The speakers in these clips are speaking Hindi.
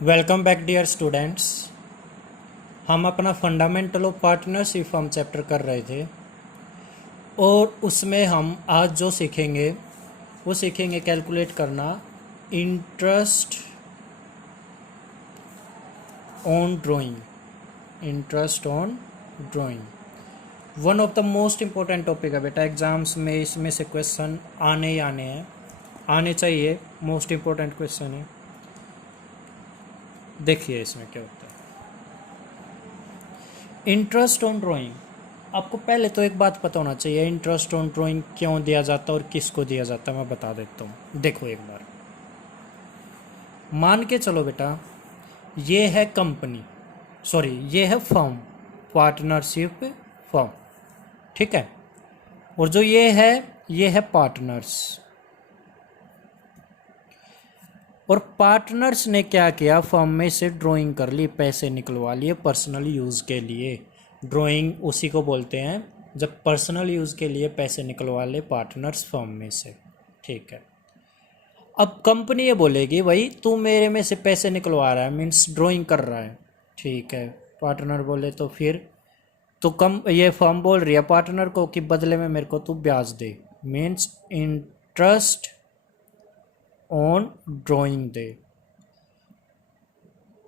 Welcome back dear students. हम अपना फंडामेंटल ऑफ पार्टनरशिप हम चैप्टर कर रहे थे और उसमें हम आज जो सीखेंगे वो सीखेंगे कैलकुलेट करना interest on drawing. Interest on drawing one of the most important topic है बेटा। एग्जाम्स में इसमें से क्वेश्चन आने ही आने हैं, आने चाहिए। मोस्ट इम्पोर्टेंट क्वेश्चन है। देखिए इसमें क्या होता है। इंटरेस्ट ऑन ड्राइंग, आपको पहले तो एक बात पता होना चाहिए, इंटरेस्ट ऑन ड्राइंग क्यों दिया जाता है और किसको दिया जाता है। मैं बता देता हूँ। देखो एक बार मान के चलो बेटा, ये है कंपनी, सॉरी ये है फर्म, पार्टनरशिप फर्म, ठीक है। और जो ये है पार्टनर्स। और पार्टनर्स ने क्या किया, फर्म में से ड्राइंग कर ली, पैसे निकलवा लिए पर्सनल यूज़ के लिए। ड्राइंग उसी को बोलते हैं जब पर्सनल यूज़ के लिए पैसे निकलवा ले पार्टनर्स फर्म में से, ठीक है। अब कंपनी ये बोलेगी भाई तू मेरे में से पैसे निकलवा रहा है, मीन्स ड्राइंग कर रहा है, ठीक है। पार्टनर बोले तो फिर तो ये फर्म बोल रही है पार्टनर को कि बदले में मेरे को तू ब्याज दे, मीन्स इंटरेस्ट ऑन ड्राइंग दे।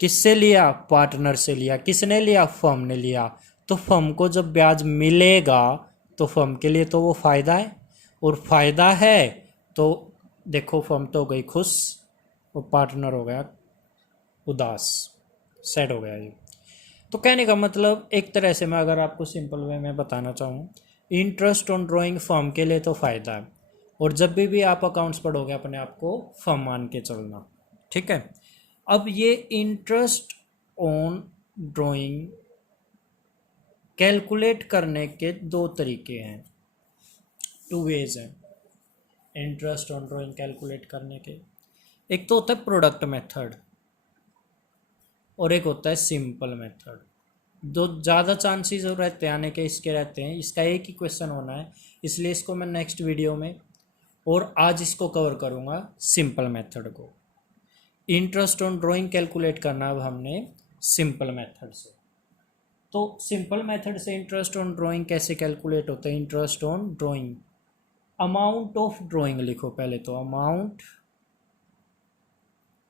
किससे लिया? पार्टनर से लिया। किसने लिया? फर्म ने लिया। तो फर्म को जब ब्याज मिलेगा तो फर्म के लिए तो वो फायदा है, और फायदा है तो देखो फर्म तो हो गई खुश, वो पार्टनर हो गया उदास, सैड हो गया ये। तो कहने का मतलब एक तरह से मैं अगर आपको सिंपल वे में बताना चाहूँ, इंटरेस्ट ऑन ड्राइंग फर्म के लिए तो फ़ायदा है। और जब भी आप अकाउंट्स पढ़ोगे अपने आप को फर्म मान के चलना, ठीक है। अब ये इंटरेस्ट ऑन ड्राइंग कैलकुलेट करने के दो तरीके हैं, टू वेज हैं इंटरेस्ट ऑन ड्राइंग कैलकुलेट करने के। एक तो होता है प्रोडक्ट मेथड और एक होता है सिंपल मेथड। दो ज़्यादा चांसेस रहते हैं आने के, इसके रहते हैं। इसका एक ही क्वेश्चन होना है, इसलिए इसको मैं नेक्स्ट वीडियो में और आज इसको कवर करूँगा, सिंपल मेथड को। इंटरेस्ट ऑन ड्राइंग कैलकुलेट करना अब हमने सिंपल मेथड से। तो सिंपल मेथड से इंटरेस्ट ऑन ड्राइंग कैसे कैलकुलेट होता है? Interest on drawing, amount of drawing लिखो पहले तो, amount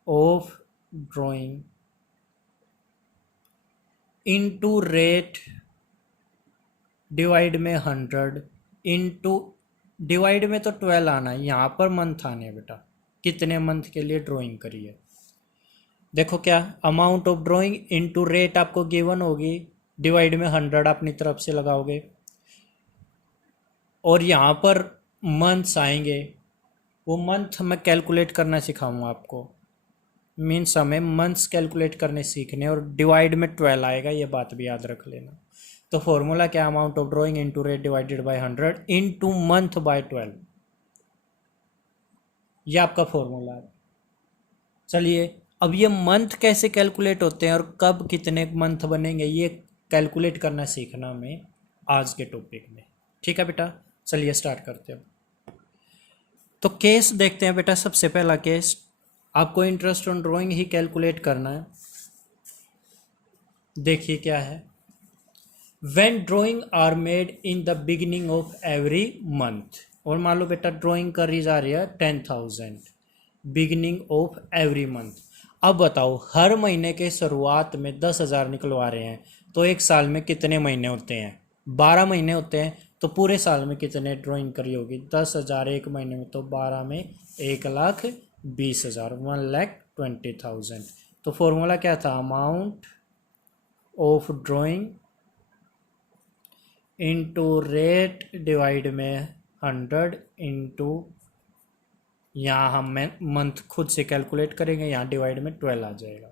of drawing into rate divide में 100 इनटू डिवाइड में तो 12 आना है, यहाँ पर मंथ आने हैं बेटा, कितने मंथ के लिए ड्राइंग करी है। देखो क्या, amount of drawing into rate आपको गिवन होगी, डिवाइड में 100 अपनी तरफ से लगाओगे, और यहाँ पर मंथ्स आएंगे। वो मंथ मैं कैलकुलेट करना सिखाऊंगा आपको, मीन्स हमें मंथ्स कैलकुलेट करने सीखने, और डिवाइड में 12 आएगा, ये बात भी याद रख लेना। तो फॉर्मूला क्या, amount of drawing into rate divided by 100 into month by 12, ये आपका फॉर्मूला है। चलिए अब ये मंथ कैसे कैलकुलेट होते हैं और कब कितने मंथ बनेंगे, ये कैलकुलेट करना सीखना हमें आज के टॉपिक में, ठीक है बेटा। चलिए स्टार्ट करते हैं। तो केस देखते हैं बेटा। सबसे पहला केस, आपको इंटरेस्ट ऑन ड्राइंग ही कैलकुलेट करना है। देखिए क्या है, when drawing are made in the beginning of every month. और मान लो बेटा ड्राइंग करी जा रही है 10,000 बिगिनिंग ऑफ एवरी मंथ। अब बताओ हर महीने के शुरुआत में 10,000 निकलवा रहे हैं, तो एक साल में कितने महीने होते हैं? 12 महीने होते हैं। तो पूरे साल में कितने ड्राइंग करी होगी? 10,000 एक महीने में, तो 12 में 1,20,000, 1,20,000। तो फॉर्मूला क्या था, amount of drawing into rate divide में 100 इंटू, यहाँ हम मंथ खुद से कैलकुलेट करेंगे, यहाँ डिवाइड में 12 आ जाएगा।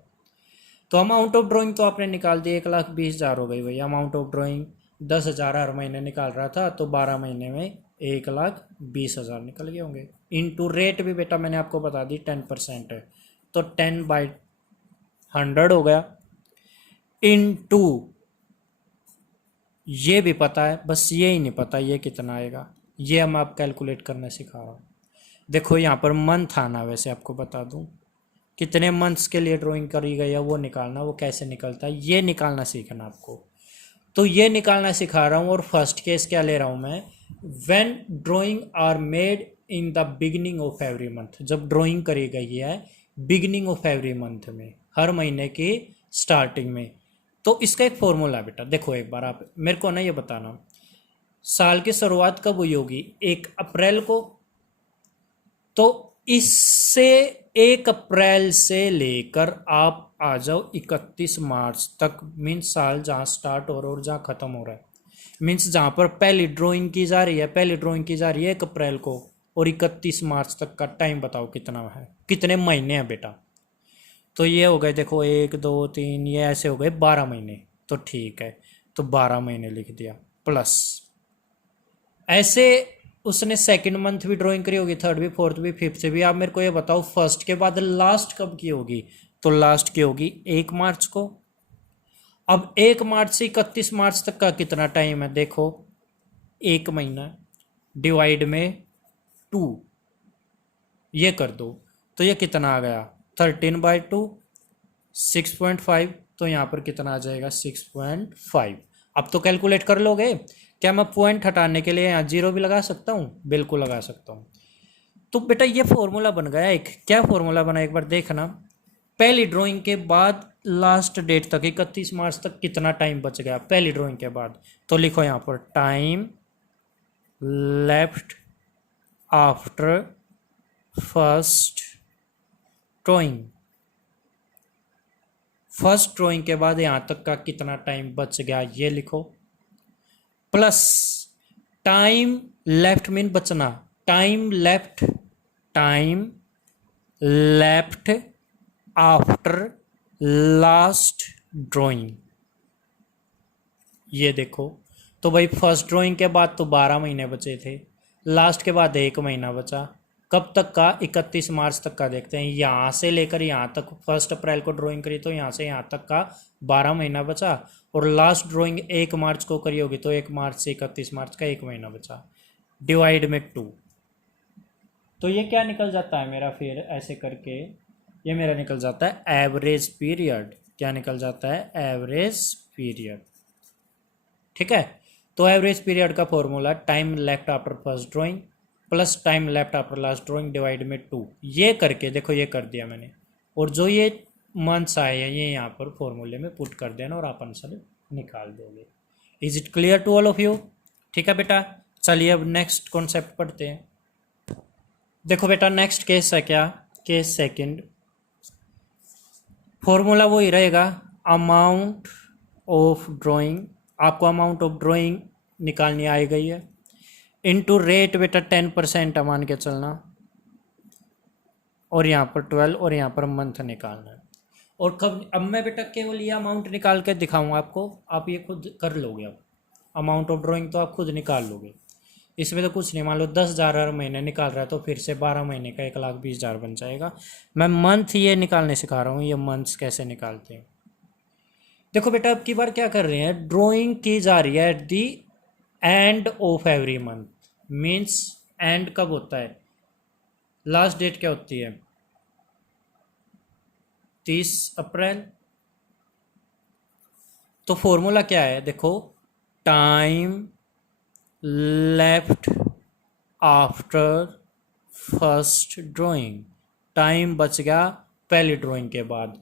तो अमाउंट ऑफ ड्राइंग तो आपने निकाल दी, 1,20,000 हो गई भाई। अमाउंट ऑफ ड्राइंग 10,000 हर महीने निकाल रहा था, तो 12 महीने में 1,20,000 निकल गए होंगे। इनटू रेट भी बेटा मैंने आपको बता दी 10% है, तो 10/100 हो गया। इनटू ये भी पता है, बस ये ही नहीं पता ये कितना आएगा, ये हम आप कैलकुलेट करना सिखा रहा हूँ। देखो यहाँ पर मंथ आना, वैसे आपको बता दूँ कितने मंथ्स के लिए ड्राइंग करी गई है वो निकालना, वो कैसे निकलता है ये निकालना सीखना आपको। तो ये निकालना सिखा रहा हूँ। और फर्स्ट केस क्या ले रहा हूँ मैं, when drawing are made in the beginning of every month, जब ड्राइंग करी गई है बिगिनिंग ऑफ एवरी मंथ में, हर महीने की स्टार्टिंग में। तो इसका एक फॉर्मूला है बेटा, देखो एक बार आप मेरे को ना ये बताना, साल की शुरुआत कब हुई होगी, 1 अप्रैल को। तो इससे 1 अप्रैल से लेकर आप आ जाओ 31 मार्च तक, मीन्स साल जहाँ स्टार्ट हो रहा है और जहाँ खत्म हो रहा है, मीन्स जहाँ पर पहली ड्राइंग की जा रही है, पहली ड्राइंग की जा रही है 1 अप्रैल को, और 31 मार्च तक का टाइम बताओ कितना है, कितने महीने हैं बेटा। तो ये हो गए, देखो 1 2 3, ये ऐसे हो गए 12 महीने। तो ठीक है, तो 12 महीने लिख दिया प्लस, ऐसे उसने सेकंड मंथ भी ड्राइंग करी होगी, थर्ड भी, फोर्थ भी, फिफ्थ भी। आप मेरे को ये बताओ फर्स्ट के बाद लास्ट कब की होगी, तो लास्ट की होगी 1 मार्च को। अब 1 मार्च से 31 मार्च तक का कितना टाइम है, देखो 1 महीना डिवाइड में 2, ये कर दो। तो ये कितना आ गया, 13/2, 6.5। तो यहाँ पर कितना आ जाएगा, 6.5। अब तो कैलकुलेट कर लोगे। क्या मैं पॉइंट हटाने के लिए यहाँ 0 भी लगा सकता हूँ, बिल्कुल लगा सकता हूँ। तो बेटा ये फॉर्मूला बन गया एक, क्या फॉर्मूला बना एक बार देखना, पहली ड्राइंग के बाद लास्ट डेट तक 31 मार्च तक कितना टाइम बच गया पहली ड्राइंग के बाद। तो लिखो यहाँ पर time left after first drawing, first drawing के बाद यहाँ तक का कितना टाइम बच गया ये लिखो, प्लस टाइम लेफ्ट मीन बचना, time left, time left after last drawing, ये देखो। तो भाई फर्स्ट ड्राइंग के बाद तो 12 महीने बचे थे, लास्ट के बाद 1 महीना बचा, कब तक का, 31 मार्च तक का। देखते हैं यहाँ से लेकर यहाँ तक, 1 अप्रैल को ड्राइंग करी तो यहाँ से यहाँ तक का 12 महीना बचा, और लास्ट ड्राइंग 1 मार्च को करी होगी तो 1 मार्च से 31 मार्च का 1 महीना बचा, डिवाइड में 2। तो ये क्या निकल जाता है मेरा, फिर ऐसे करके ये मेरा निकल जाता है एवरेज पीरियड। क्या निकल जाता है, एवरेज पीरियड। ठीक है, तो एवरेज पीरियड का formula time left after first drawing plus time left after last drawing divide में 2। ये करके देखो, ये कर दिया मैंने, और जो ये मंथ्स आए हैं ये यहाँ पर फॉर्मूले में पुट कर देना और आप आंसर निकाल दोगे। Is it clear to all of you? ठीक है बेटा, चलिए अब नेक्स्ट कॉन्सेप्ट पढ़ते हैं। देखो बेटा नेक्स्ट केस है क्या, केस सेकंड। फॉर्मूला वही रहेगा, अमाउंट ऑफ ड्राइंग, आपको अमाउंट ऑफ ड्राइंग निकालनी आ गई है, इनटू रेट बेटा 10% मान के चलना, और यहाँ पर 12 और यहाँ पर मंथ निकालना है। और कब, अब मैं बेटा केवल ये अमाउंट निकाल के दिखाऊंगा आपको, आप ये खुद कर लोगे। अब अमाउंट ऑफ ड्राइंग तो आप खुद निकाल लोगे, इसमें तो कुछ नहीं। मान लो 10,000 हर महीने निकाल रहा है तो फिर से 12 महीने का 1,20,000 बन जाएगा। मैं मंथ ये निकालने सिखा रहा हूँ, ये मंथ्स कैसे निकालते हैं। देखो बेटा अब की बार क्या कर रहे हैं, ड्राइंग की जा रही है at the and of every month. Means and कब होता है, लास्ट डेट क्या होती है, 30 अप्रैल। तो फॉर्मूला क्या है, देखो time left after first drawing, time बच गया पहली ड्राइंग के बाद।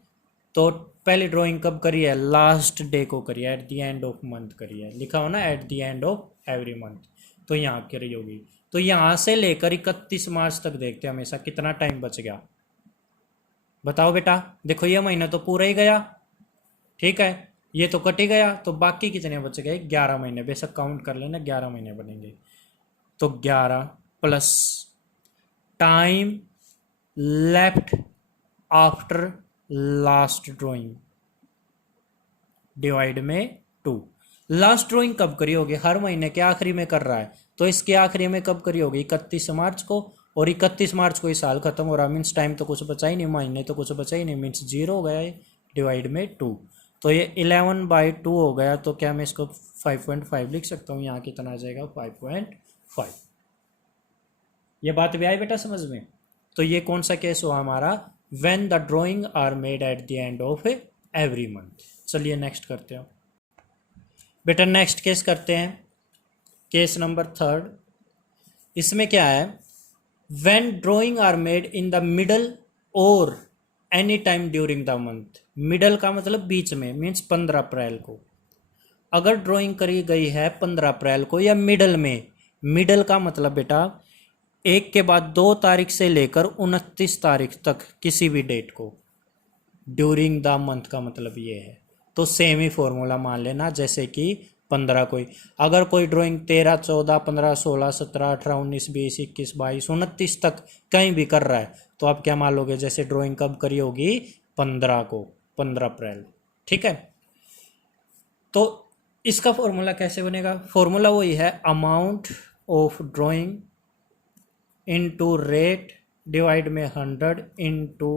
तो पहली ड्राइंग कब करी है, लास्ट डे को करी है, eight the end of month करी है, लिखा हो ना eight the end of every month. तो यहाँ करी होगी, तो यहाँ से लेकर 31 मार्च तक देखते हैं हमेशा कितना टाइम बच गया, बताओ बेटा। देखो ये महीना तो पूरा ही गया, ठीक है, ये तो कट ही गया, तो बाकी कितने बच गए, 11 महीने। बेशक काउंट कर लेना, 11 महीने बनेंगे। तो 11 plus time left after last drawing divide में 2। लास्ट ड्राइंग कब करी होगी, हर महीने के आखिरी में कर रहा है, तो इसके आखिरी में कब करी होगी, 31 मार्च को, और 31 मार्च को ही साल खत्म हो रहा, मीन्स टाइम तो कुछ बचा ही नहीं, महीने तो कुछ बचा ही नहीं, मीन्स 0 हो गया है, डिवाइड में 2। तो ये 11/2 हो गया। तो क्या मैं इसको 5.5 लिख सकता हूँ, यहाँ कितना आ जाएगा 5.5। ये बात भी आई बेटा समझ में। तो ये कौन सा केस हुआ हमारा, when the drawing are made at the end of every month. चलिए नेक्स्ट करते हैं बेटा, नेक्स्ट केस करते हैं, केस नंबर 3। इसमें क्या है, when drawing are made in the middle और any time during the month. Middle का मतलब बीच में, मीन्स 15 अप्रैल को। अगर ड्राइंग करी गई है 15 अप्रैल को या मिडल में, मिडल का मतलब बेटा 1 के बाद 2 तारीख से लेकर 29 तारीख तक किसी भी डेट को, ड्यूरिंग द मंथ का मतलब ये है। तो सेम ही फॉर्मूला मान लेना, जैसे कि 15 कोई, अगर कोई ड्राइंग 13, 14, 15, 16, 17, 18, 19, 20, 21, 22, 29 तक कहीं भी कर रहा है, तो आप क्या मान लोगे, जैसे ड्राइंग कब करी होगी, 15 को, 15 अप्रैल। ठीक है, तो इसका फॉर्मूला कैसे बनेगा, फॉर्मूला वही है, amount of drawing into rate divide में 100 इनटू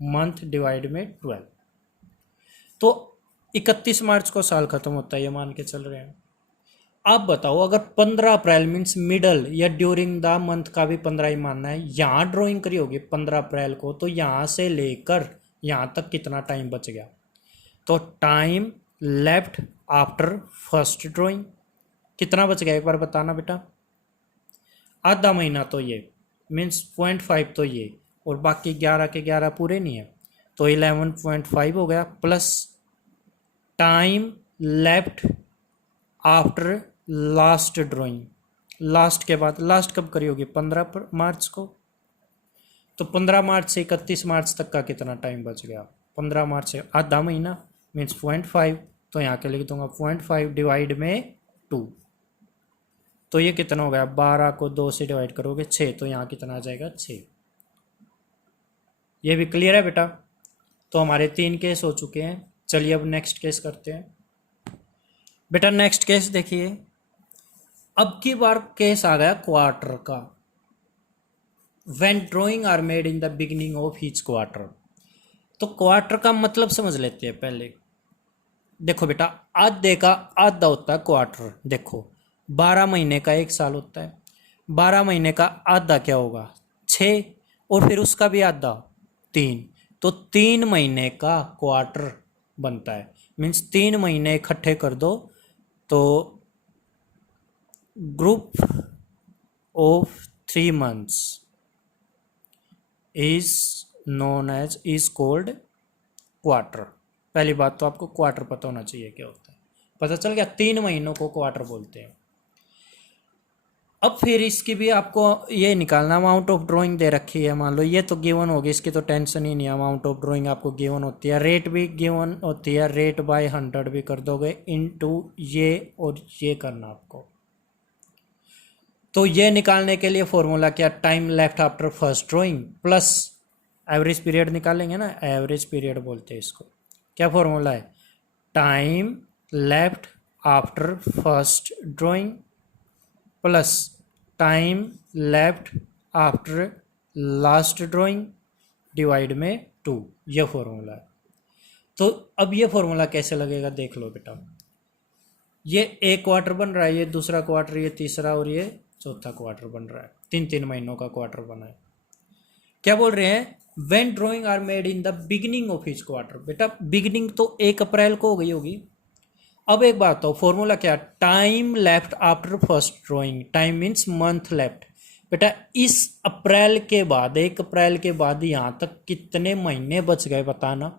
मंथ डिवाइड में 12। तो 31 मार्च को साल खत्म होता है, ये मान के चल रहे हैं। आप बताओ, अगर 15 अप्रैल मीन्स मिडल या ड्यूरिंग द मंथ का भी 15 ही मानना है, यहाँ ड्राइंग करी होगी 15 अप्रैल को, तो यहाँ से लेकर यहाँ तक कितना टाइम बच गया, तो time left after first drawing कितना बच गया, एक बार बताना बेटा। आधा महीना तो ये, मीन्स 0.5 तो ये, और बाकी 11 के 11 पूरे नहीं है, तो 11.5 हो गया, plus time left after last drawing. Last के बाद, लास्ट कब करी होगी, 15 मार्च को, तो 15 मार्च से 31 मार्च तक का कितना टाइम बच गया, 15 मार्च से आधा महीना, मीन्स 0.5, तो यहाँ के लिख दूंगा 0.5 डिवाइड में 2, तो ये कितना हो गया, 12 को 2 से डिवाइड करोगे 6, तो यहाँ कितना आ जाएगा 6। ये भी क्लियर है बेटा। तो हमारे 3 केस हो चुके हैं। चलिए अब नेक्स्ट केस करते हैं बेटा। नेक्स्ट केस देखिए, अब की बार केस आ गया क्वार्टर का। When drawing are made in the beginning of each quarter. तो क्वार्टर का मतलब समझ लेते हैं पहले। देखो बेटा, आधे का आधा होता है क्वार्टर। देखो 12 महीने का 1 साल होता है, 12 महीने का आधा क्या होगा 6, और फिर उसका भी आधा 3, तो 3 महीने का क्वार्टर बनता है। मीन्स 3 महीने इकट्ठे कर दो तो group of 3 months is known as, is called quarter. पहली बात तो आपको क्वार्टर पता होना चाहिए क्या होता है। पता चल गया, 3 महीनों को क्वार्टर बोलते हैं। अब फिर इसकी भी आपको ये निकालना, अमाउंट ऑफ ड्राइंग दे रखी है, मान लो ये तो गिवन होगी, इसकी तो टेंशन ही नहीं है। अमाउंट ऑफ ड्राइंग आपको गिवन होती है, रेट भी गिवन होती है, रेट बाय 100 भी कर दोगे, इनटू ये और ये करना आपको। तो ये निकालने के लिए फॉर्मूला क्या, time left after first drawing plus average period निकालेंगे ना, एवरेज पीरियड बोलते हैं इसको। क्या फॉर्मूला है, time left after first drawing plus time left after last drawing divide में 2, यह फॉर्मूला है। तो अब ये फॉर्मूला कैसे लगेगा देख लो बेटा। ये एक क्वार्टर बन रहा है, ये दूसरा क्वार्टर, ये तीसरा और ये चौथा क्वार्टर बन रहा है। 3-3 महीनों का क्वार्टर बना है। क्या बोल रहे हैं, when drawing are made in the beginning of each quarter. बेटा बिगिनिंग तो 1 अप्रैल को हो गई होगी। अब एक बात हो, फॉर्मूला क्या, time left after first drawing, time means month left. बेटा इस अप्रैल के बाद, 1 अप्रैल के बाद यहां तक कितने महीने बच गए बताना।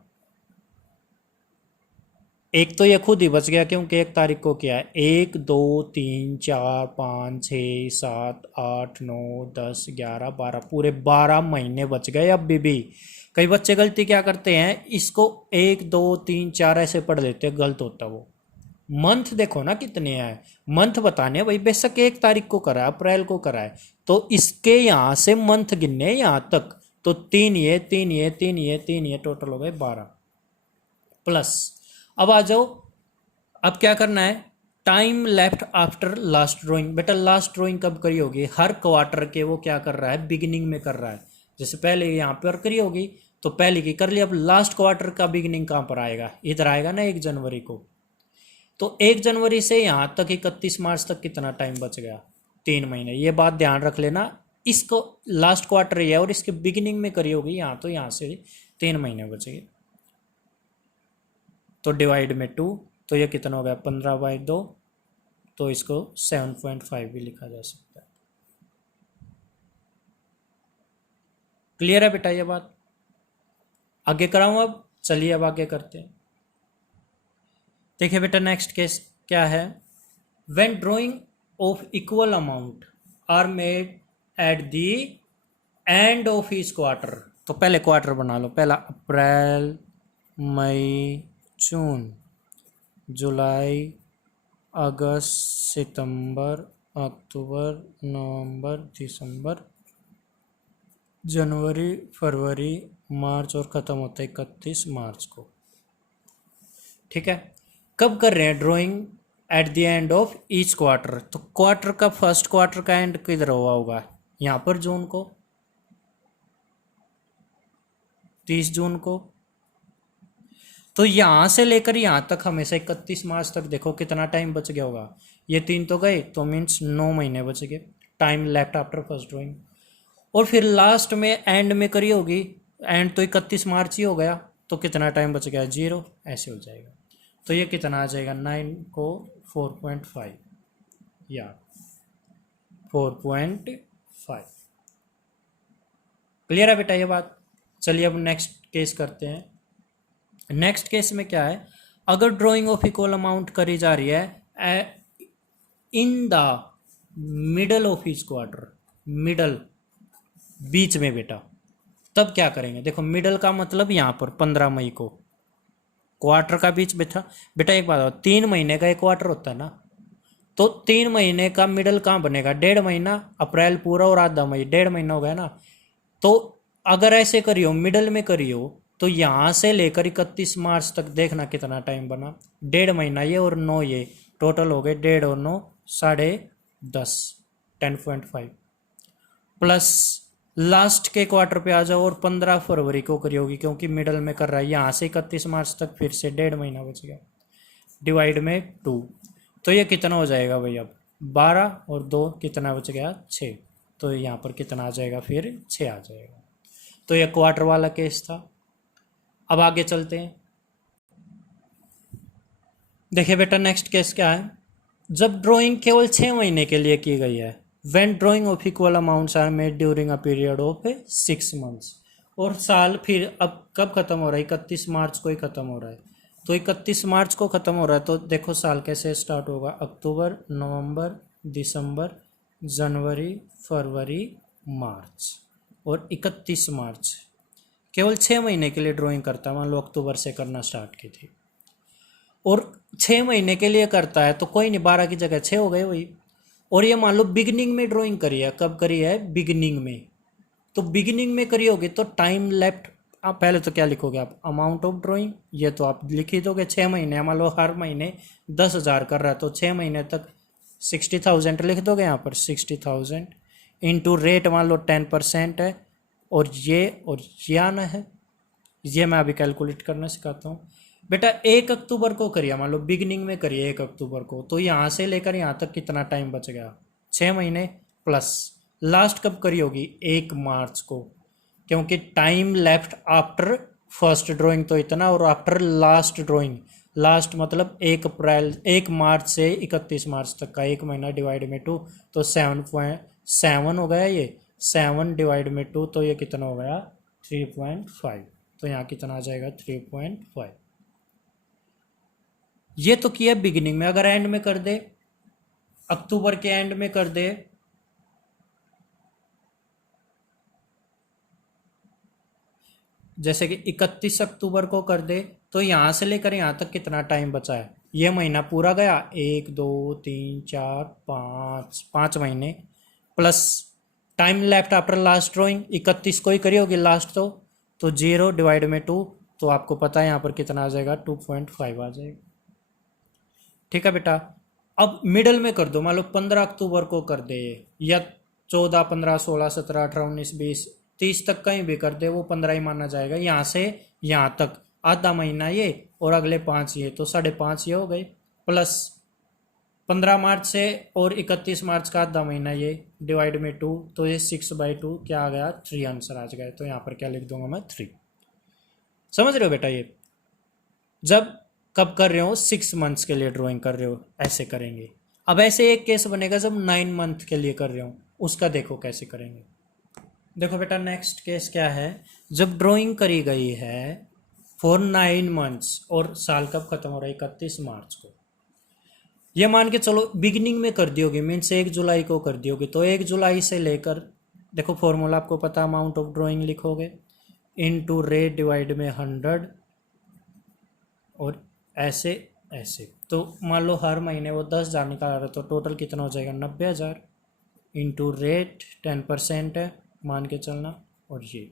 एक तो ये खुद ही बच गया क्योंकि 1 तारीख को क्या है, 1 2 3 4 5 6 7 8 9 10 11 12, पूरे 12 महीने बच गए। अब भी कई बच्चे गलती क्या करते हैं, इसको 1 2 3 4 ऐसे पढ़ लेते हैं, गलत होता वो। मंथ देखो ना कितने हैं, मंथ बताने भाई, बेशक 1 तारीख को करा है, अप्रैल को करा है, तो इसके यहाँ से मंथ गिनने यहाँ तक, तो 3 ये 3 ये 3 ये 3 ये, टोटल हो गए 12 प्लस। अब आ जाओ, अब क्या करना है, time left after last drawing. बेटा लास्ट ड्राइंग कब करी होगी, हर क्वार्टर के वो क्या कर रहा है, बिगिनिंग में कर रहा है। जैसे पहले यहाँ पर करी होगी तो पहले की कर ली, अब लास्ट क्वार्टर का बिगिनिंग कहाँ पर आएगा, इधर आएगा ना 1 जनवरी को। तो 1 जनवरी से यहाँ तक 31 मार्च तक कितना टाइम बच गया, 3 महीने। ये बात ध्यान रख लेना, इसको लास्ट क्वार्टर है और इसके बिगिनिंग में करी होगी यहाँ, तो यहाँ से 3 महीने बचेंगे। तो डिवाइड में 2, तो ये कितना हो गया 15/2, तो इसको 7.5 भी लिखा जा सकता है। क्लियर है बेटा ये बात? आगे कराऊं अब? चलिए अब आगे करते हैं। देखिए बेटा नेक्स्ट केस क्या है, when drawing of equal amount are made at the end of each quarter. तो पहले क्वार्टर बना लो, पहला अप्रैल, मई, जून, जुलाई, अगस्त, सितंबर, अक्टूबर, नवंबर, दिसंबर, जनवरी, फरवरी, मार्च और ख़त्म होता है 31 मार्च को। ठीक है, कब कर रहे हैं drawing? Eight the end of each quarter. तो क्वार्टर का फर्स्ट क्वार्टर का एंड किधर हुआ होगा? यहाँ पर जून को, 30 जून को। तो यहाँ से लेकर यहाँ तक हमेशा 31 मार्च तक देखो कितना टाइम बच गया होगा। ये 3 तो गए, तो मीन्स 9 महीने बच गए, time left after first drawing. और फिर लास्ट में एंड में करी होगी, एंड तो 31 मार्च ही हो गया, तो कितना टाइम बच गया? 0, ऐसे हो जाएगा। तो ये कितना आ जाएगा? 9 को 4.5 या 4.5। क्लियर है बेटा ये बात? चलिए अब नेक्स्ट केस करते हैं। नेक्स्ट केस में क्या है, अगर ड्राइंग ऑफ इक्वल अमाउंट करी जा रही है in the middle of each quarter, middle बीच में बेटा, तब क्या करेंगे? देखो मिडल का मतलब यहाँ पर 15 मई को, क्वार्टर का बीच बेटा। बेटा एक बात, 3 महीने का एक क्वार्टर होता है ना, तो 3 महीने का मिडल कहाँ बनेगा? 1.5 महीना, अप्रैल पूरा और आधा मई, 1.5 महीना हो गया ना। तो अगर ऐसे करियो, मिडल में करियो, तो यहाँ से लेकर 31 मार्च तक देखना कितना टाइम बना, 1.5 महीना ये और 9 ये, टोटल हो गए 1.5 और 9 10.5, 10.5 प्लस लास्ट के क्वार्टर पे आ जाओ और 15 फरवरी को करी होगी, क्योंकि मिडल में कर रहा है, यहाँ से 31 मार्च तक फिर से 1.5 महीना बच गया, डिवाइड में 2। तो ये कितना हो जाएगा भाई? अब 12 और 2 कितना बच गया? 6। तो यहाँ पर कितना आ जाएगा? फिर 6 आ जाएगा। तो ये क्वार्टर वाला केस था। अब आगे चलते हैं। देखिए बेटा नेक्स्ट केस क्या है, जब ड्राइंग केवल 6 महीने के लिए की गई है, when drawing of equal amounts are made during a period of 6 months. और साल फिर अब कब खत्म हो रहा है? 31 मार्च को ही खत्म हो रहा है। तो 31 मार्च को खत्म हो रहा है, तो देखो साल कैसे स्टार्ट होगा, अक्टूबर, नवंबर, दिसंबर, जनवरी, फरवरी, मार्च और 31 मार्च। केवल 6 महीने के लिए ड्राइंग करता है, मान लो अक्टूबर से करना स्टार्ट की थी और 6 महीने के लिए करता है, तो कोई नहीं, 12 की जगह 6 हो गए वही। और ये मान लो बिगिनिंग में ड्राइंग करी है, कब करी है? बिगिनिंग में। तो बिगिनिंग में करी होगी, तो टाइम लेफ्ट, आप पहले तो क्या लिखोगे आप? अमाउंट ऑफ ड्राइंग, ये तो आप लिख ही दोगे। 6 महीने, मान लो हर महीने 10,000 कर रहा है, तो 6 महीने तक 60,000 लिख दोगे यहाँ पर, 60,000 इंटू रेट मान लो 10% है, और ये आना है, ये मैं अभी कैलकुलेट करना सिखाता हूँ बेटा। 1 अक्टूबर को करिए, मान लो बिगिनिंग में करिए 1 अक्टूबर को, तो यहाँ से लेकर यहाँ तक कितना टाइम बच गया? 6 महीने प्लस लास्ट कब करी होगी? 1 मार्च को, क्योंकि time left after first drawing तो इतना, और आफ्टर लास्ट ड्राइंग, लास्ट मतलब 1 मार्च से 31 मार्च तक का 1 महीना, डिवाइड में 2, तो 7.7 हो गया ये, 7 डिवाइड में 2, तो ये कितना हो गया? 3.5। तो यहाँ कितना आ जाएगा? 3.5। ये तो किया बिगिनिंग में। अगर एंड में कर दे, अक्टूबर के एंड में कर दे, जैसे कि 31 अक्टूबर को कर दे, तो यहां से लेकर यहां तक कितना टाइम बचा है? ये महीना पूरा गया, 1 2 3 4 5, 5 महीने plus time left after last drawing 31 को ही करी होगी लास्ट, तो 0 डिवाइड में 2, तो आपको पता है यहाँ पर कितना आ जाएगा? 2.5 आ जाएगा। ठीक है बेटा। अब मिडल में कर दो, मान लो 15 अक्टूबर को कर दे, या 14, 15, 16, 17, 18, 19, 20, 30 तक कहीं भी कर दे, वो 15 ही माना जाएगा। यहाँ से यहाँ तक आधा महीना ये और अगले 5 ये, तो 5.5 ये हो गए, प्लस 15 मार्च से और 31 मार्च का आधा महीना ये डिवाइड में 2, तो ये 6/2 क्या आ गया 3 आंसर आ गया। तो यहाँ पर क्या लिख दूंगा मैं 3। समझ रहे हो बेटा? ये जब कब कर रहे हो 6 मंथ्स के लिए ड्राइंग कर रहे हो ऐसे करेंगे। अब ऐसे एक केस बनेगा जब 9 मंथ के लिए कर रहे हो, उसका देखो कैसे करेंगे। देखो बेटा नेक्स्ट केस क्या है, जब ड्राइंग करी गई है फॉर 9 मंथ्स और साल कब खत्म हो रहा है 31 मार्च को। ये मान के चलो बिगिनिंग में कर दियोगे, मीन्स 1 जुलाई को कर दियोगे, तो 1 जुलाई से लेकर देखो फॉर्मूला आपको पता, अमाउंट ऑफ ड्राइंग लिखोगे इनटू रेट डिवाइड में 100 और ऐसे ऐसे। तो मान लो हर महीने वो 10,000 निकाल रहा है, तो टोटल कितना हो जाएगा 90,000 इंटू रेट 10% है मान के चलना। और ये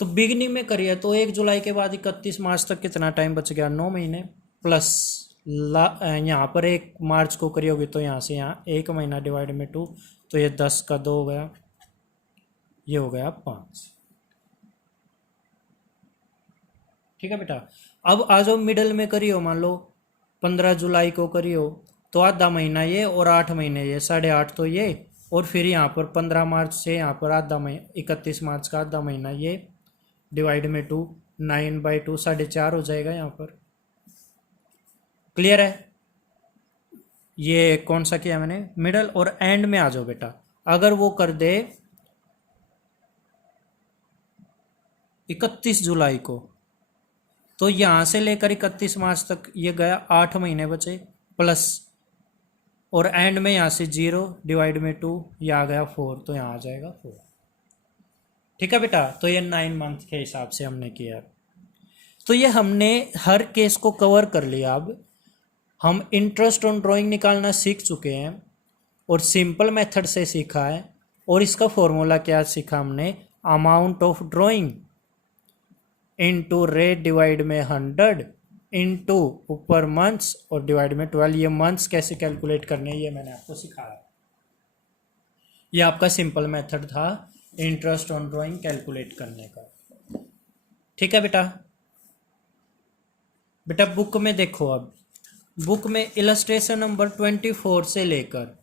तो बिगिनिंग में करिए तो 1 जुलाई के बाद 31 मार्च तक कितना टाइम बच गया 9 महीने, प्लस यहाँ पर 1 मार्च को करियोगे तो यहाँ से यहाँ 1 महीना डिवाइड में 2, तो ये 10 का 2 हो गया, ये हो गया 5। ठीक है बेटा। अब आ जाओ मिडल में करियो, मान लो 15 जुलाई को करियो तो आधा महीना ये और 8 महीने ये 8.5 तो ये, और फिर यहाँ पर 15 मार्च से यहाँ पर आधा महीना 31 मार्च का आधा महीना ये डिवाइड में 2, 9/2 4.5 हो जाएगा यहाँ पर। क्लियर है? ये कौन सा किया मैंने मिडल। और एंड में आ जाओ बेटा, अगर वो कर दे 31 जुलाई को तो यहां से लेकर 31 मार्च तक ये गया 8 महीने बचे, प्लस और एंड में यहां से 0 डिवाइड में 2 ये आ गया 4, तो यहां आ जाएगा 4। ठीक है बेटा। तो ये 9 मंथ के हिसाब से हमने किया। तो ये हमने हर केस को कवर कर लिया। अब हम इंटरेस्ट ऑन ड्राइंग निकालना सीख चुके हैं और सिंपल मेथड से सीखा है, और इसका फॉर्मूला क्या सीखा हमने, amount of drawing into rate divide में 100 इनटू ऊपर मंथ्स और डिवाइड में 12। ये मंथ्स कैसे कैलकुलेट करने ये मैंने आपको सिखाया। ये आपका सिंपल मेथड था इंटरेस्ट ऑन ड्राइंग कैलकुलेट करने का। ठीक है बेटा। बेटा बुक में देखो, अब बुक में इलस्ट्रेशन नंबर 24 से लेकर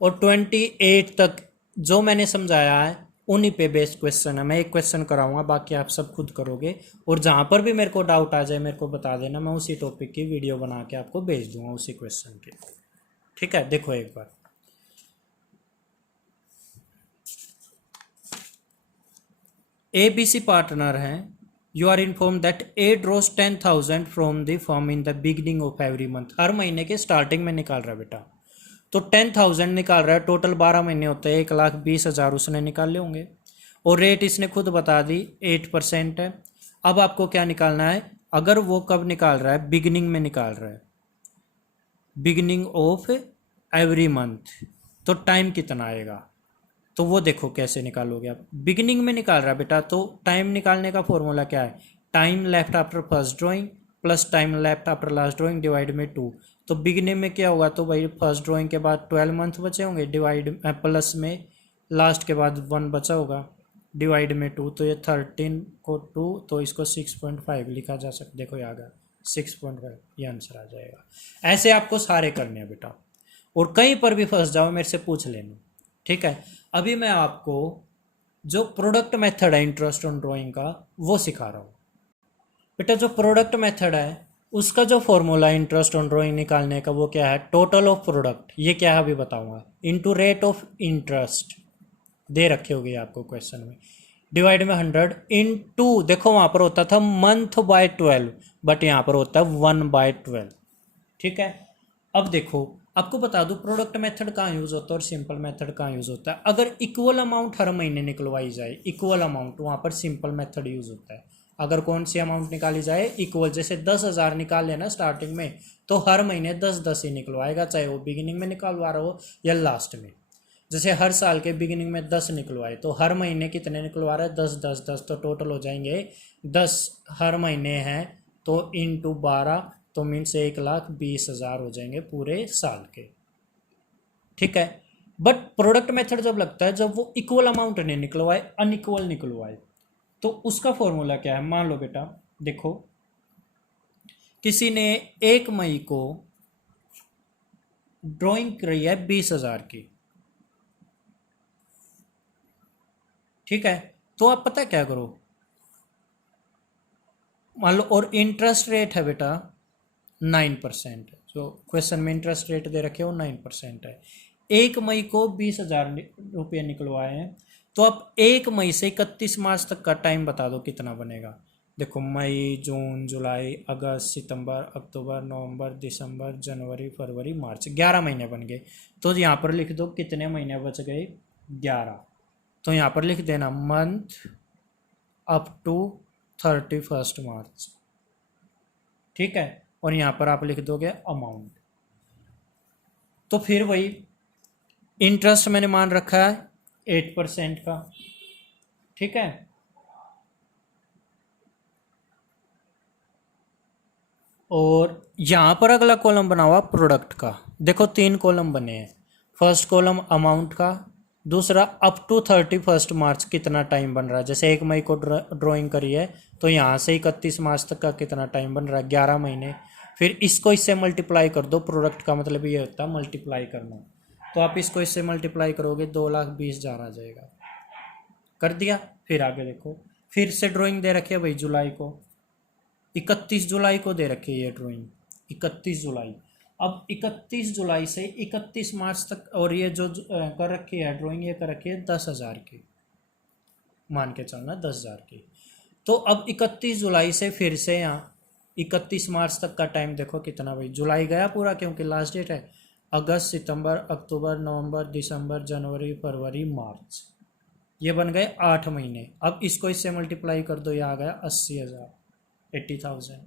और 28 तक जो मैंने समझाया है उन्हीं पे बेस्ड क्वेश्चन है। मैं एक क्वेश्चन कराऊंगा, बाकी आप सब खुद करोगे, और जहां पर भी मेरे को डाउट आ जाए मेरे को बता देना, मैं उसी टॉपिक की वीडियो बना के आपको भेज दूंगा उसी क्वेश्चन के। ठीक है। देखो एक बार, ABC पार्टनर हैं, you are inform that A draws 10,000 from the form in the beginning of every month. हर महीने के स्टार्टिंग में निकाल रहा है बेटा, तो 10,000 निकाल रहा है, टोटल 12 महीने होते हैं, 1,20,000 उसने निकाल लिए होंगे, और रेट इसने खुद बता दी 8% है। अब आपको क्या निकालना है, अगर वो कब निकाल रहा है, बिगिनिंग में निकाल रहा है, बिगिनिंग ऑफ एवरी मंथ, तो टाइम कितना आएगा, तो वो देखो कैसे निकालोगे आप। बिगिनिंग में निकाल रहा है बेटा, तो टाइम निकालने का फॉर्मूला क्या है, time left after first drawing plus time left after last drawing divide में 2। तो बिगिनिंग में क्या होगा, तो भाई फर्स्ट ड्राइंग के बाद 12 मंथ बचे होंगे, डिवाइड प्लस में लास्ट के बाद 1 बचा होगा डिवाइड में 2, तो ये 13 को 2, तो इसको 6.5 लिखा जा सकता। देखो यहाँ गया 6.5, ये आंसर आ जाएगा। ऐसे आपको सारे करने हैं बेटा, और कहीं पर भी फंस जाओ मेरे से पूछ लेना। ठीक है। अभी मैं आपको जो प्रोडक्ट मेथड है इंटरेस्ट ऑन ड्राइंग का वो सिखा रहा हूँ बेटा। जो प्रोडक्ट मेथड है उसका जो फॉर्मूला है इंटरेस्ट ऑन ड्राइंग निकालने का वो क्या है, टोटल ऑफ प्रोडक्ट, ये क्या है अभी बताऊंगा, इनटू रेट ऑफ इंटरेस्ट दे रखे होगे आपको क्वेश्चन में, डिवाइड में 100 इनटू, देखो वहां पर होता था मंथ बाय 12, बट यहाँ पर होता है 1/12। ठीक है। अब देखो आपको बता दूं प्रोडक्ट मेथड कहाँ यूज होता है और सिंपल मेथड कहाँ यूज होता है। अगर इक्वल अमाउंट हर महीने निकलवाई जाए, इक्वल अमाउंट, वहां पर सिंपल मेथड यूज होता है। अगर कौन सी अमाउंट निकाली जाए इक्वल, जैसे 10,000 निकाल लेना स्टार्टिंग में, तो हर महीने 10-10 ही निकलवाएगा, चाहे वो बिगिनिंग में निकलवा रहा हो या लास्ट में। जैसे हर साल के बिगिनिंग में 10 निकलवाए, तो हर महीने कितने निकलवा रहा है 10-10-10, तो टोटल हो जाएंगे 10 हर महीने हैं, तो इंटू 12, तो मीन्स 1,20,000 हो जाएंगे पूरे साल के। ठीक है। बट प्रोडक्ट मेथड जब लगता है जब वो इक्वल अमाउंट नहीं निकलवाए, अनइक्वल निकलवाए, तो उसका फॉर्मूला क्या है। मान लो बेटा देखो, किसी ने 1 मई को ड्राइंग करी है 20,000 की, ठीक है। तो आप पता क्या करो, मान लो, और इंटरेस्ट रेट है बेटा 9%, जो क्वेश्चन में इंटरेस्ट रेट दे रखे हो 9% है। 1 मई को 20,000 रुपये निकलवाए हैं, तो आप 1 मई से 31 मार्च तक का टाइम बता दो कितना बनेगा। देखो, मई, जून, जुलाई, अगस्त, सितंबर, अक्टूबर, नवंबर, दिसंबर, जनवरी, फरवरी, मार्च, 11 महीने बन गए। तो यहाँ पर लिख दो कितने महीने बच गए, 11। तो यहाँ पर लिख देना मंथ अप टू 31 मार्च, ठीक है। और यहाँ पर आप लिख दोगे अमाउंट। तो फिर वही इंटरेस्ट मैंने मान रखा है 8% का, ठीक है। और यहाँ पर अगला कॉलम बना हुआ प्रोडक्ट का। देखो 3 कॉलम बने हैं। फर्स्ट कॉलम अमाउंट का, दूसरा अप टू 31 मार्च कितना टाइम बन रहा है। जैसे 1 मई को ड्राइंग करी है, तो यहाँ से 31 मार्च तक का कितना टाइम बन रहा है, 11 महीने। फिर इसको इससे मल्टीप्लाई कर दो, प्रोडक्ट का मतलब ये होता है मल्टीप्लाई करना। तो आप इसको इससे मल्टीप्लाई करोगे 2,20,000 आ जाएगा। कर दिया। फिर आगे देखो, फिर से ड्राइंग दे रखी है भाई जुलाई को, 31 जुलाई को दे रखी है ये ड्राइंग, 31 जुलाई। अब 31 जुलाई से 31 मार्च तक, और ये जो कर रखी है ड्राइंग, ये कर रखी है 10,000 की, मान के चलना 10,000 की। तो अब 31 जुलाई से फिर से यहाँ 31 मार्च तक का टाइम देखो कितना भाई, जुलाई गया पूरा क्योंकि लास्ट डेट है। अगस्त, सितंबर, अक्टूबर, नवंबर, दिसंबर, जनवरी, फरवरी, मार्च, ये बन गए 8 महीने। अब इसको इससे मल्टीप्लाई कर दो, ये आ गया 80,000, 80,000।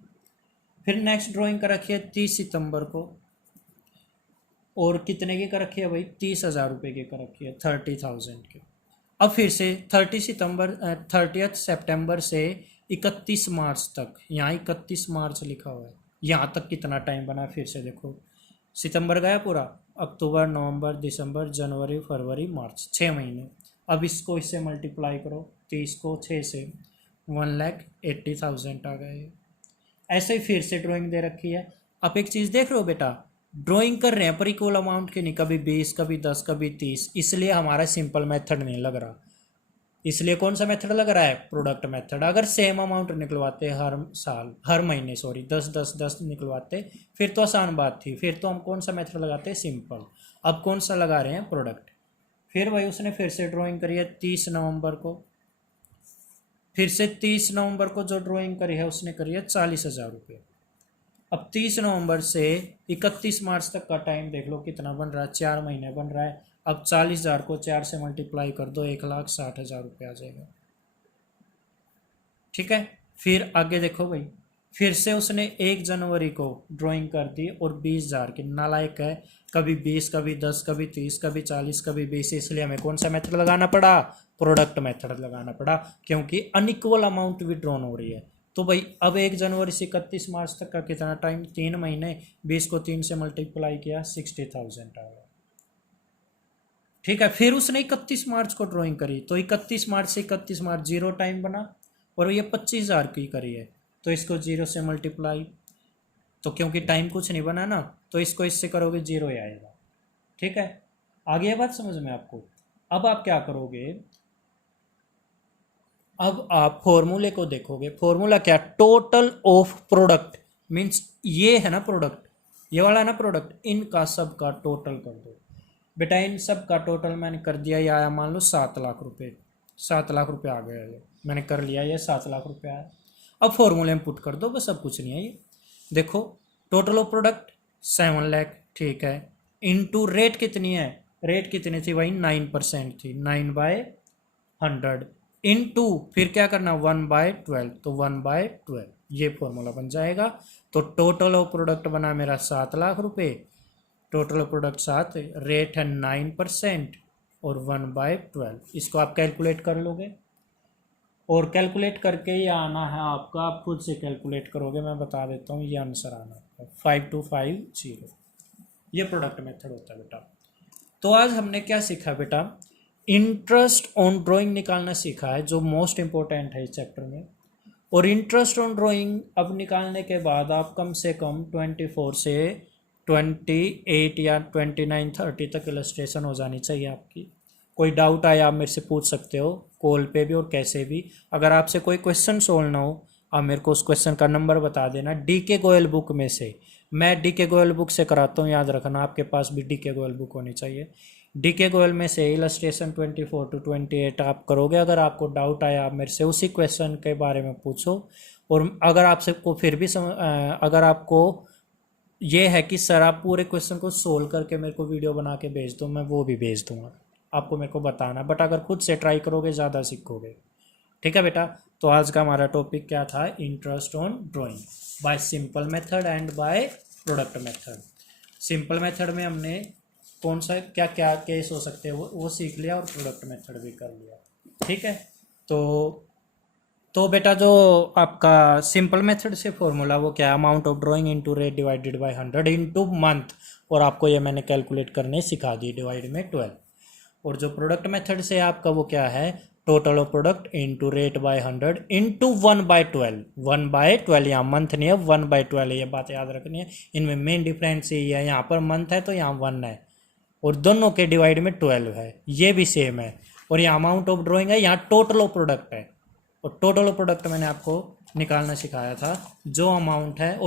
फिर नेक्स्ट ड्राइंग कर रखी है 30 सितंबर को, और कितने की कर रखी है भाई, 30,000 रुपये की कर रखी है, 30,000 की। अब फिर से 30 सितंबर से 31 मार्च तक, यहाँ 31 मार्च लिखा हुआ है, यहाँ तक कितना टाइम बना, फिर से देखो, सितंबर गया पूरा, अक्टूबर, नवंबर, दिसंबर, जनवरी, फरवरी, मार्च, 6 महीने। अब इसको इससे मल्टीप्लाई करो, 30 को 6 से, 1,80,000 आ गए। ऐसे ही फिर से ड्राइंग दे रखी है। आप एक चीज़ देख रहे हो बेटा, ड्राइंग कर रहे हैं पर इक्वल अमाउंट की नहीं, कभी 20, कभी 10, कभी 30, इसलिए हमारा सिंपल मेथड नहीं लग रहा। इसलिए कौन सा मेथड लग रहा है, प्रोडक्ट मेथड। अगर सेम अमाउंट निकलवाते हर साल, हर महीने, सॉरी, 10 10 10 निकलवाते, फिर तो आसान बात थी, फिर तो हम कौन सा मेथड लगाते, सिंपल। अब कौन सा लगा रहे हैं, प्रोडक्ट। फिर भाई उसने फिर से ड्राइंग करी है 30 नवंबर को, फिर से 30 नवंबर को जो ड्राइंग करी है उसने करी है 40,000 रुपये। अब 30 नवंबर से 31 मार्च तक का टाइम देख लो कितना बन रहा है, 4 महीने बन रहा है। अब 40,000 को 4 से मल्टीप्लाई कर दो, 1,60,000 रुपये आ जाएगा, ठीक है। फिर आगे देखो भाई, फिर से उसने 1 जनवरी को ड्राइंग कर दी और 20,000 की, नालायक है, कभी 20, कभी 10, कभी 30, कभी 40, कभी 20, इसलिए हमें कौन सा मेथड लगाना पड़ा, प्रोडक्ट मेथड लगाना पड़ा, क्योंकि अनइक्वल अमाउंट विड्रॉन हो रही है। तो भाई अब 1 जनवरी से 31 मार्च तक का कितना टाइम, 3 महीने, 20 को 3 से मल्टीप्लाई किया, 60,000 आ गया, ठीक है। फिर उसने 31 मार्च को ड्राइंग करी, तो 31 मार्च से 31 मार्च 0 टाइम बना, और ये 25,000 की करी है, तो इसको 0 से मल्टीप्लाई, तो क्योंकि टाइम कुछ नहीं बना ना, तो इसको इससे करोगे 0 ही आएगा, ठीक है। आगे ये बात समझ में आपको। अब आप क्या करोगे, अब आप फॉर्मूले को देखोगे। फॉर्मूला क्या, टोटल ऑफ प्रोडक्ट, मीन्स ये है ना प्रोडक्ट, ये वाला है ना प्रोडक्ट, इनका सब का टोटल कर दो बेटा। इन सब का टोटल मैंने कर दिया, ये आया मान लो 7 लाख रुपए, 7 लाख रुपए आ गया, ये मैंने कर लिया, ये 7 लाख रुपए आया। अब फॉर्मूले में पुट कर दो बस, सब कुछ नहीं है ये। देखो टोटल ऑफ प्रोडक्ट 7 लाख, ठीक है, इनटू रेट कितनी है, रेट कितनी थी भाई, 9% थी, 9/100, इनटू फिर क्या करना, 1/12, तो 1/12, ये फॉर्मूला बन जाएगा। तो टोटल ऑफ प्रोडक्ट बना मेरा 7 लाख रुपए, टोटल प्रोडक्ट 7, रेट है 9% और 1/12, इसको आप कैलकुलेट कर लोगे, और कैलकुलेट करके ये आना है आपका, आप खुद से कैलकुलेट करोगे, मैं बता देता हूँ, ये आंसर आना है 5250, ये प्रोडक्ट मेथड होता है बेटा। तो आज हमने क्या सीखा बेटा, इंटरेस्ट ऑन ड्राइंग निकालना सीखा है, जो मोस्ट इंपॉर्टेंट है इस चैप्टर में। और इंटरेस्ट ऑन ड्राइंग अब निकालने के बाद आप कम से कम 24 से 28 या 29 30 तक इलस्ट्रेशन हो जानी चाहिए आपकी। कोई डाउट आया आप मेरे से पूछ सकते हो, कॉल पे भी और कैसे भी। अगर आपसे कोई क्वेश्चन सोल्व ना हो, आप मेरे को उस क्वेश्चन का नंबर बता देना। DK गोयल बुक में से, मैं DK गोयल बुक से कराता हूँ, याद रखना आपके पास भी DK गोयल बुक होनी चाहिए। DK गोयल में से इलस्ट्रेशन 24 to 28 आप करोगे। अगर आपको डाउट आया आप मेरे से उसी क्वेश्चन के बारे में पूछो। और अगर आपसे को फिर भी अगर आपको ये है कि सर आप पूरे क्वेश्चन को सोल्व करके मेरे को वीडियो बना के भेज दो, मैं वो भी भेज दूंगा, आपको मेरे को बताना। बट अगर खुद से ट्राई करोगे ज़्यादा सीखोगे। ठीक है बेटा। तो आज का हमारा टॉपिक क्या था? Interest on drawing bye simple method and by product method. Simple method में हमने कौन सा क्या क्या केस हो सकते हैं वो सीख लिया, और प्रोडक्ट मेथड भी कर लिया। ठीक है। तो बेटा जो आपका सिंपल मेथड से फॉर्मूला वो क्या है? Amount of drawing into rate divided by 100 into month. और आपको ये मैंने कैलकुलेट करने सिखा दी, डिवाइड में 12। और जो प्रोडक्ट मेथड से आपका वो क्या है? Total of product into rate by 100 into 1/12। 1/12 यहाँ मंथ नहीं है, 1/12 है, ये बात याद रखनी है। इनमें मेन डिफरेंस यही है, यहाँ पर मंथ है तो यहाँ 1 है, और दोनों के डिवाइड में 12 है, ये भी सेम है। और यहाँ अमाउंट ऑफ ड्राइंग है, यहाँ टोटल ऑफ प्रोडक्ट है। और टोटल ऑफ प्रोडक्ट मैंने आपको निकालना सिखाया था, जो अमाउंट है और